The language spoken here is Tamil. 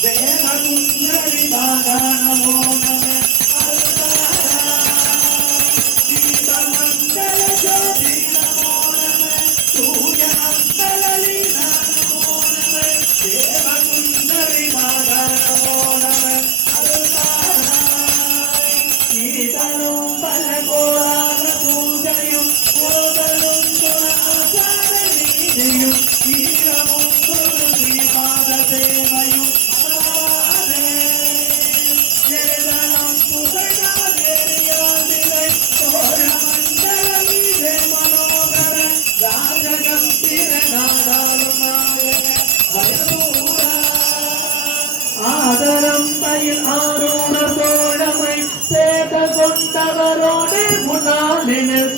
தேவகுஞ்சரி பாதா நமோ நம தீபமண்டல ஜோதி நமோ நம சூரிய அம்பலலீலா நமோ நம தேவகுஞ்சரி பாதா நமோ நம கீதலும் பல கோலால பூஜையும் ஓதலும் குண ஆசார நீதியும் ஈரமும் குருதி பாத சேவையும் ஏதனம் புகழாதேரியாதிலை சோழ மண்டலமீதே மனோகர ராஜகம்பீர நாடாளும் நாயக வயலூரா ஆதரம் பயில் ஆரூர தோழமை சேத கொண்டவரோடு முன்னாளினில்